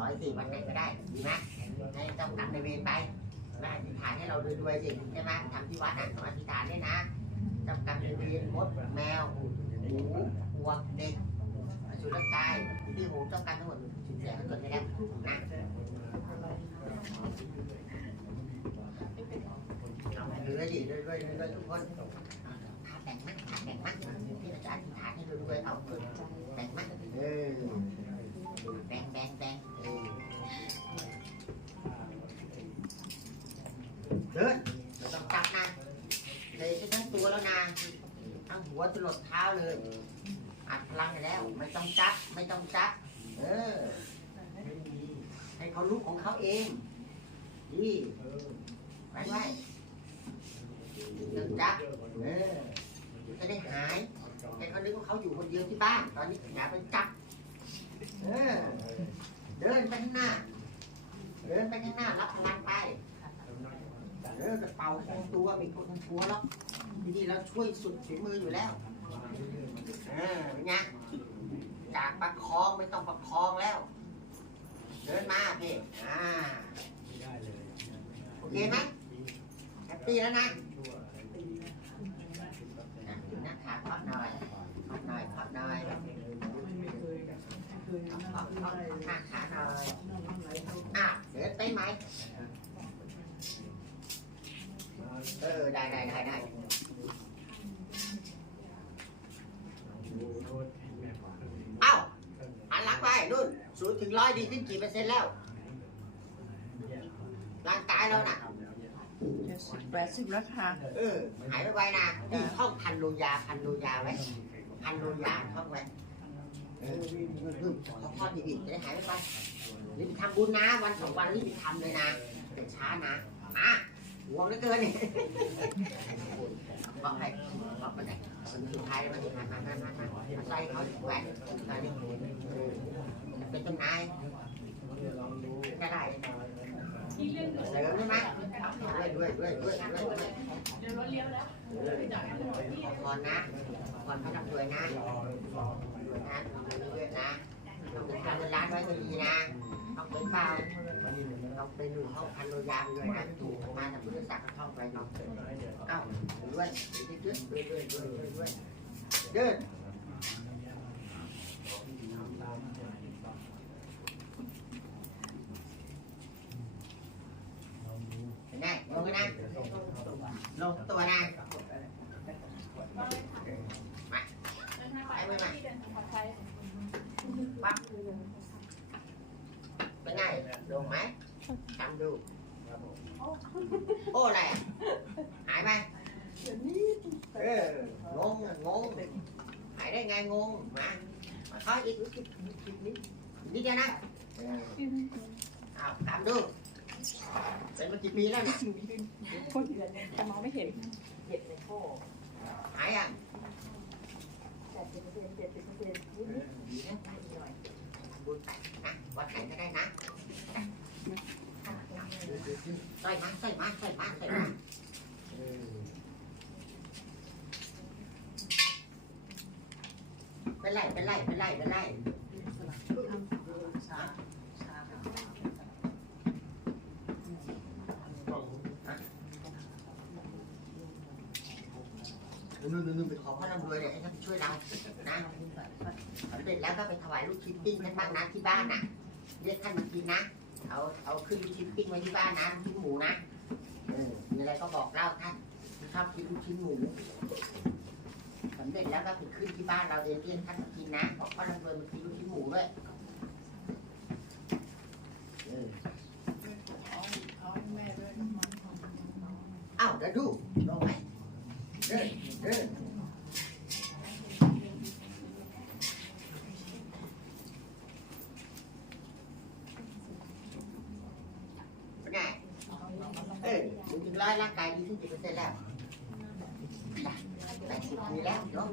ร้อยสี่วันไหนก็ได้ดีไหมให้เจ้ากรรมในเวรไปแล้วอธิษฐานให้เรารวยๆสิใช่ไหมทำที่วัดอะต้องอธิษฐานด้วยนะจ้ากรรมในเวรมดแมวหมูวัวเด็กอสุรกายที่หูจ้ากรรมทั้งหมดสินแสทั้งหมดไปแล้วนะเอาไปรวยๆดิรวยๆรวยๆทุกคน หัวจรดเท้าเลยอัดพลังไปแล้ว ไม่ต้องจับไม่ต้องจับเออ ให้เขารู้ของเขาเองดีไว้ไว้ต้องจับเออจะได้หายให้เขานึกว่าเขาอยู่คนเดียวที่บ้าน ตอนนี้อย่าไปจับเออ เดินไปข้างหน้า เดินไปข้างหน้ารับพลังไปเออกระเป๋าคงตัวมีคนทัวหรอก ทีนี้เราช่วยสุดฝีมืออยู่แล้วเออเป็นไงจากประคองไม่ต้องประคองแล้ว เดินมาพี่อ่าโอเคไหมแฮปปี้แล้วนะอะถึงหน้าขาเคาะหน่อยเคาะหน่อยเคาะหน่อยเคาะเคาะเคาะหน้าขาหน่อยอะเดินไปไหมเออได้ได้ได้ได้เอ้าหั นหลังไปนู่นศูนย์ถึงร้อยดีขึ้นกี่เปอร์เซ็นต์แล้วร่างกายเราน่ะเจ็ดสิบแปดสิบแล้วค่ะ เออหายไปไวนะนี่ท่องพันโลยาพันโลยาไว้พันโลยาท่องไว้เออพอพอดีๆจะได้หายไปไวรีบไปทำบุญนะ วันสองวันรีบไปทำเลยนะเป็นช้านะอะห่วงเหลือเกินนี่บอกให้บอกไปไหนคนสุดท้ายแล้วมันสุดท้ายมามามามามาใส่เขาแหวนใส่นี่ เป็นต้นไม้ก็ได้เสริมได้ไหมด้วยด้วยด้วยด้วยด้วยด้วยเดี๋ยวรถเลี้ยวแล้วขอพรนะขอพรพระนำรวยนะรวยนะรวยนะต้องเป็นพันเงินล้านไว้ก็ดีนะต้องเป็นเปล่าต้องเป็นหนึ่งห้องพันโลยามด้วยนะถูกมาจากพุทธศาสนาเข้าไปเนาะเอ้าด้วยด้วยด้วยด้วยด้วยด้วยเดินเป็นไงลงกันนะ ลงตัวนะไปไปที่เดินทางปลอดภัยปั๊บเป็นไงลงไหมทำดูโอ้อะไรหายไปเอองงอะงงหายได้ไงงงมามาขออีกอีกอีกอีกนิดนิดเดียวนะเอาทำดู เป็นมากี่ปีแล้วเนี่ยคนเดือนแต่มองไม่เห็นเจ็ดในข้อหายอะแปดสิบเปอร์เซ็นต์เจ็ดสิบเปอร์เซ็นต์นิดนิดดีนะไปหน่อยทำบุญไปนะวัดไหนก็ได้นะใส่มาใส่มาใส่มาใส่มาเออเป็นไรเป็นไรเป็นไรเป็นไร ชาชา นู่นนู่นนู่นไปขอพ่อร่ำรวยเลยให้ท่านช่วยเรานะสำเร็จแล้วก็ไปถวายลูกชิ้นปิ้งท่านบ้างนะที่บ้านนะเรียกท่านมากินนะ เอาเอาขึ้นลูกชิ้นปิ้งไว้ที่บ้านนะลูกชิ้นหมูนะ เออ มีอะไรก็บอกเล่าท่านชอบกินลูกชิ้นหมูสำเร็จแล้วก็ไปขึ้นที่บ้านเราเองเรียกท่านมากินนะ บอกพ่อร่ำรวยมากินลูกชิ้นหมูด้วยเออ เอาเอาแม่ด้วย เอ้าเดี๋ยวดูลงไหม เดินเดินเป็นไงเออถึงร้อยร่างกายดีขึ้นกี่เปอร์เซ็นต์แล้วแปดสิบมีแล้วเนาะ